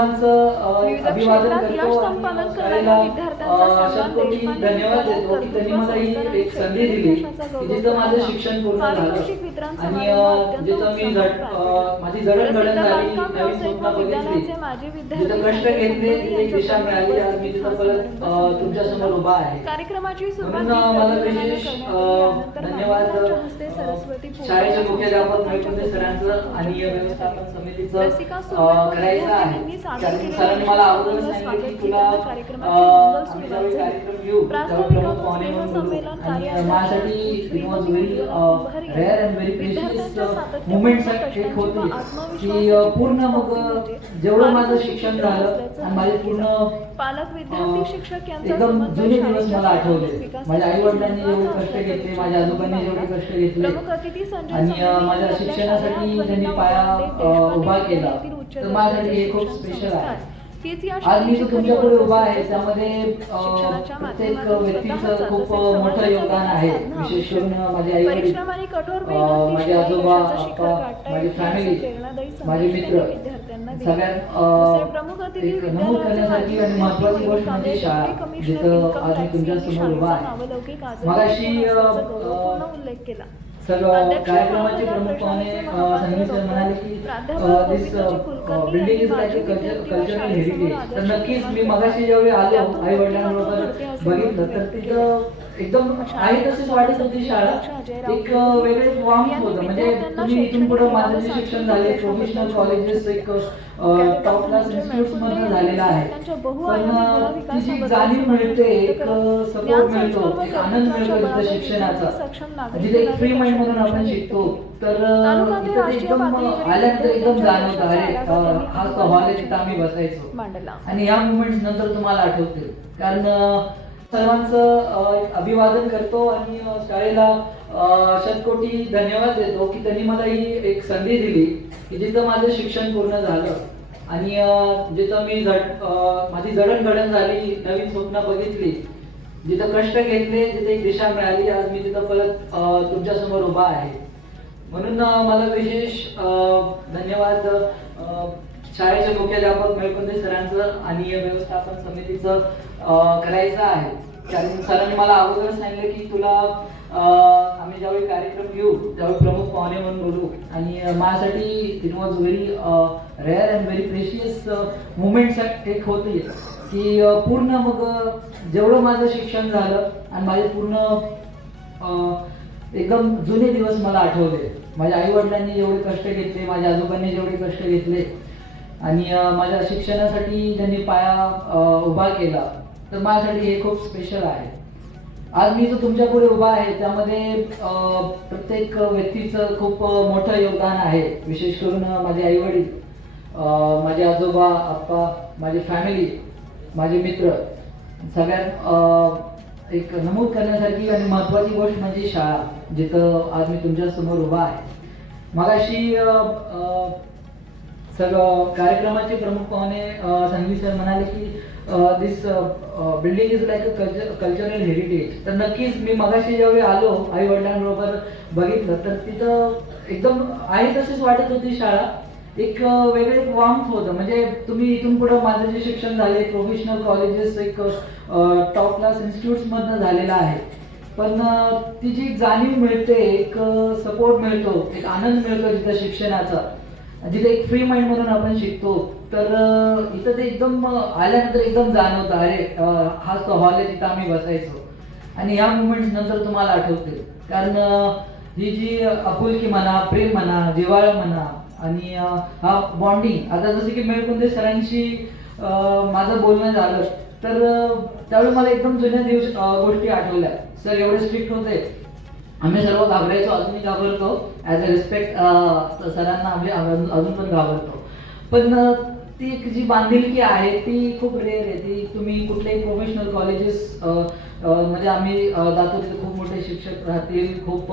सर्वांचं अभिवादन करतो आणि शाळेला शतकोटी धन्यवाद देतो की त्यांनी मला ही एक संधी दिली की जिथं माझं शिक्षण पूर्ण झालं आणि जिथं मी माझी जडणघडण झाली, नवीन स्वप्न बघितली, जिथं कष्ट घेतले, तिथे एक दिशा मिळाली. आज मी तिथं परत तुमच्या समोर उभा आहे. म्हणून मला विशेष धन्यवाद शाळेचे मुख्याध्यापक महेशकुंदे सरांचं आणि व्यवस्थापन समितीचं करायचं आहे. कारण सरांनी मला अगोदर सांगितलं की तुला आम्ही ज्यावेळी कार्यक्रम घेऊ त्यावेळी प्रमुख पाहुणे म्हणून बोलू आणि माझ्यासाठी it was very rare and very precious moments एक होती की पूर्ण मग जेवढं माझं शिक्षण झालं आणि माझे पूर्ण एकदम जुने दिवस मला आठवले. माझ्या आई वडिलांनी जेवढे कष्ट घेतले, माझ्या आजोबांनी जेवढे कष्ट घेतले आणि माझ्या शिक्षणासाठी त्यांनी पाया उभा केला, तर माझ्यासाठी हे खूप स्पेशल आहे. आज मी तुमच्याकडे उभा आहे त्यामध्ये प्रत्येक व्यक्तीचं खूप मोठं योगदान आहे. विशेष करून माझे आई वडील, माझे आजोबा, आप्पा, माझी फॅमिली, माझे मित्र, सगळ्यात एक नमूद करण्यासारखी आणि महत्वाची गोष्ट म्हणजे शाळा, जिथं आज मी तुमच्या समोर उभा आहे. मगाशी सर्व कार्यक्रमाचे प्रमुख पाहुणे संगीत सर म्हणाले की this building is like cultural heritage. तर नक्कीच मी मगाशी ज्यावेळी आलो आई वडिलांबरोबर बघितलं तर तिथं एकदम आहे तशीच वाटत होती शाळा. एक वेगळेच वाम होतं. म्हणजे तुम्ही इथून पुढे माझं जे शिक्षण झाले प्रोफेशनल कॉलेजेस एक टॉप क्लास इन्स्टिट्यूट्स मध्ये झालेला आहे, पण तिची जाणीव मिळते, एक सपोर्ट मिळतो, एक आनंद मिळतो तिथं शिक्षणाचा, जिथे एक फ्री माइंड म्हणून आपण शिकतो. तर इथं एकदम आल्यानंतर एकदम जाणवतं अरे हा हॉल आहे तिथं आम्ही बसायचो आणि या मुवमेंट्स नंतर तुम्हाला आठवतील. कारण सर्वांचं अभिवादन करतो आणि शाळेला शतकोटी धन्यवाद देतो की त्यांनी मला ही एक संधी दिली की जिथं माझं शिक्षण पूर्ण झालं आणि जिथं मी माझी जडणघडण झाली, नवीन स्वप्न बघितली, जिथं कष्ट घेतले, जिथे एक दिशा मिळाली. आज मी तिथं परत तुमच्या समोर उभा आहे. म्हणून मला विशेष धन्यवाद शाळेचे मुख्याध्यापक महेशकुंदे सरांचं आणि व्यवस्थापन समितीचं करायचं आहे. कारण सरांनी मला अगोदर सांगितलं की तुला आम्ही ज्यावेळी कार्यक्रम घेऊ त्यावेळी प्रमुख पाहुणे म्हणून बोलू आणि माझ्यासाठी it was very rare and very precious moments एक होती की पूर्ण मग जेवढं माझं शिक्षण झालं आणि माझे पूर्ण एकदम जुने दिवस मला आठवले. माझ्या आई वडिलांनी जेवढे कष्ट घेतले, माझ्या आजोबांनी जेवढे कष्ट घेतले आणि माझ्या शिक्षणासाठी त्यांनी पाया उभा केला, तर माझ्यासाठी हे खूप स्पेशल आहे. आज मी जो तुमच्या पुढे उभा आहे त्यामध्ये प्रत्येक व्यक्तीचं खूप मोठं योगदान आहे. विशेष करून माझे आई वडील, माझे आजोबा, आप्पा, माझी फॅमिली, माझे मित्र, सगळ्यात एक नमूद करण्यासारखी आणि महत्वाची गोष्ट म्हणजे शाळा, जिथं आज मी तुमच्या समोर उभा आहे. मगाशी सर्व कार्यक्रमाचे प्रमुख पाहुणे संगीत सर म्हणाले की this building is like cultural heritage. तर नक्कीच मी मगाशी ज्यावेळी आलो आई वडिलांबरोबर बघितलं तर तिथं एकदम आहे तशीच वाटत होती शाळा. एक वेगळे वाम होतं. म्हणजे तुम्ही इथून पुढे माझं जे शिक्षण झाले प्रोफेशनल कॉलेजेस एक टॉप क्लास इन्स्टिट्यूट्स मधनं झालेलं आहे, पण तिची जाणीव मिळते, एक सपोर्ट मिळतो, एक आनंद मिळतो तिथं शिक्षणाचा, जिथे एक फ्री माइंड म्हणून आपण शिकतो. तर इथं ते एकदम आल्यानंतर एकदम जाणवतं अरे हा तो हॉल आहे तिथं आम्ही बसायचो आणि या मुवमेंट्स नंतर तुम्हाला आठवतील. कारण ही जी आपुलकी म्हणा, प्रेम म्हणा, जिव्हाळा म्हणा आणि हा बॉन्डिंग, आता जसं की महेशकुंदे सरांशी माझं बोलणं झालं तर त्यावेळी मला एकदम जुन्या गोष्टी आठवल्या. सर एवढे स्ट्रिक्ट होते, आम्ही सर्व घाबरायचो, अजूनही घाबरतो. ॲज अ रिस्पेक्ट सरांना आम्ही अजून पण घाबरतो. पण ती जी बांधिलकी आहे ती खूप रेअर आहे. ती तुम्ही कुठल्याही प्रोफेशनल कॉलेजेस म्हणजे आम्ही जातो तिथे खूप मोठे शिक्षक राहतील, खूप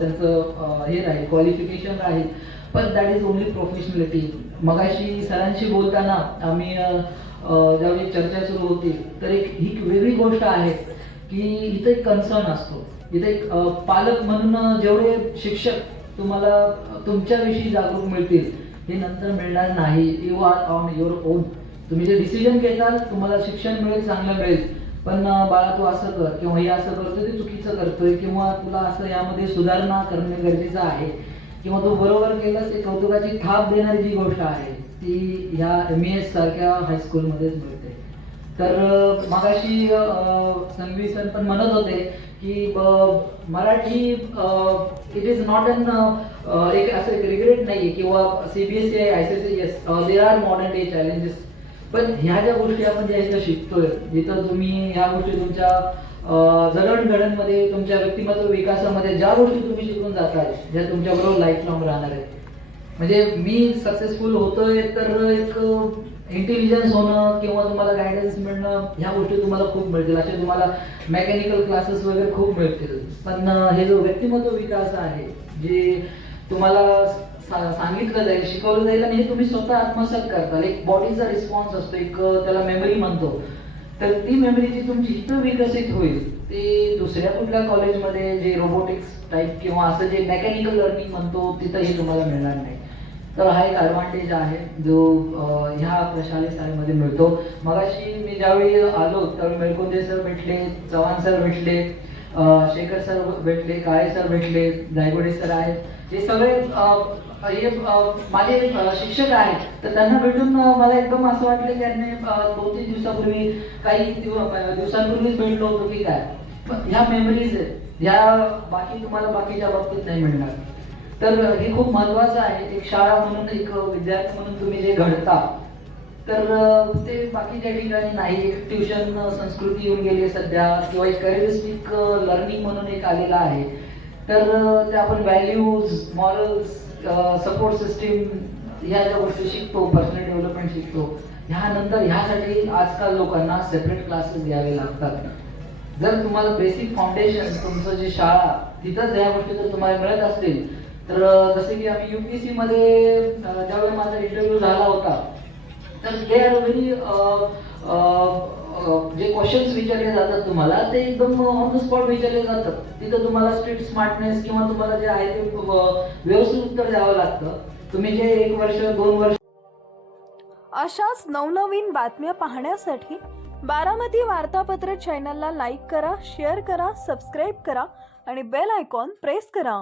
त्यांचं हे राहील, क्वालिफिकेशन राहील, पण दॅट इज ओनली प्रोफेशनलिटी. मगाशी सरांशी बोलताना आम्ही ज्यावेळी चर्चा सुरू होती तर ही वेगळी गोष्ट आहे की इथं एक कन्सर्न असतो. इथे एक पालक म्हणून जेवढे शिक्षक तुम्हाला तुमच्याविषयी जागरूक मिळतील हे नंतर मिळणार नाही. You are on your own. तुम्ही जे डिसिजन घेताल तुम्हाला शिक्षण मिळेल, चांगलं मिळेल, पण बाळा तू असं कर किंवा हे असं करतोय ते चुकीचं करतोय किंवा तुला असं यामध्ये सुधारणा करणे गरजेचं आहे किंवा तू बरोबर केलंस, एक कौतुकाची थाप देणारी जी गोष्ट आहे ती ह्या MES सारख्या हायस्कूलमध्येच मिळते. तर मगाशी संघवी सर पण म्हणत होते की Marathi it is not an एक असं रिग्रेट नाही किंवा CBSE आहे, ICSE, yes there are modern day challenges, पण ह्या ज्या गोष्टी आपण ज्या इथं शिकतोय, जिथं तुम्ही ह्या गोष्टी तुमच्या जडणघडणमध्ये, तुमच्या व्यक्तिमत्व विकासामध्ये ज्या गोष्टी तुम्ही शिकून जाताय, ज्या तुमच्याबरोबर लाईफ लॉंग राहणार आहेत. म्हणजे मी सक्सेसफुल होतोय तर एक इंटेलिजन्स होणं किंवा तुम्हाला गायडन्स मिळणं, ह्या गोष्टी तुम्हाला खूप मिळतील. असे तुम्हाला मेकॅनिकल क्लासेस वगैरे खूप मिळतील. पण हे जो व्यक्तिमत्व विकास आहे, जे तुम्हाला सांगितलं जाईल, शिकवलं जाईल आणि हे तुम्ही स्वतः आत्मसात करताल. एक बॉडीचा रिस्पॉन्स असतो, एक त्याला मेमरी म्हणतो. तर ती मेमरी जी तुमची इथं विकसित होईल ते दुसऱ्या कुठल्या कॉलेजमध्ये जे रोबोटिक्स टाईप किंवा असं जे मेकॅनिकल लर्निंग म्हणतो तिथंही तुम्हाला मिळणार नाही. तर हा एक ॲडव्हान्टेज आहे जो ह्या आपल्या शालेय शाळेमध्ये मिळतो. मगाशी मी ज्यावेळी आलो त्यावेळी मेळकुंदे सर भेटले, चव्हाण सर भेटले, शेखर सर भेटले, काळे सर भेटले, जायगोडे सर आहेत. हे सगळे हे माझे शिक्षक आहेत. तर त्यांना भेटून मला एकदम असं वाटलं की त्यांनी 2-3 दिवसापूर्वी काही दिवसांपूर्वीच भेटलो होतो की काय. ह्या मेमरीज आहेत, ह्या बाकी तुम्हाला बाकीच्या बाबतीत नाही मिळणार. तर हे खूप महत्वाचं आहे. एक शाळा म्हणून, एक विद्यार्थी म्हणून तुम्ही जे घडता तर ते बाकीच्या ठिकाणी नाही. एक ट्युशन संस्कृती येऊन गेली सध्या किंवा एक करिअरिस्टिक लर्निंग म्हणून एक आलेला आहे. तर ते आपण व्हॅल्यूज, मॉरल्स, सपोर्ट सिस्टीम ह्या ज्या गोष्टी शिकतो, पर्सनल डेव्हलपमेंट शिकतो, ह्यानंतर ह्यासाठी आजकाल लोकांना सेपरेट क्लासेस घ्यावे लागतात. जर तुम्हाला बेसिक फाउंडेशन तुमचं जे शाळा तिथंच ह्या गोष्टी जर तुम्हाला मिळत असतील तर जसे की आम्ही UPSC मध्ये ज्यावेळी माझा इंटरव्ह्यू झाला होता तर दे आर व्हेरी जे क्वेश्चन्स विचारले जातात तुम्हाला ते एकदम ऑन द स्पॉट विचारले जातात. तिथं तुम्हाला स्ट्रीट स्मार्टनेस किंवा तुम्हाला जे आहे ते व्यवस्थित उत्तर द्यावं लागतं. तुम्ही जे 1 वर्ष 2 वर्ष. अशाच नवनवीन बातम्या पाहण्यासाठी बारामती वार्तापत्र चॅनलला लाईक करा, शेअर करा, सबस्क्राईब करा आणि बेल आयकॉन प्रेस करा.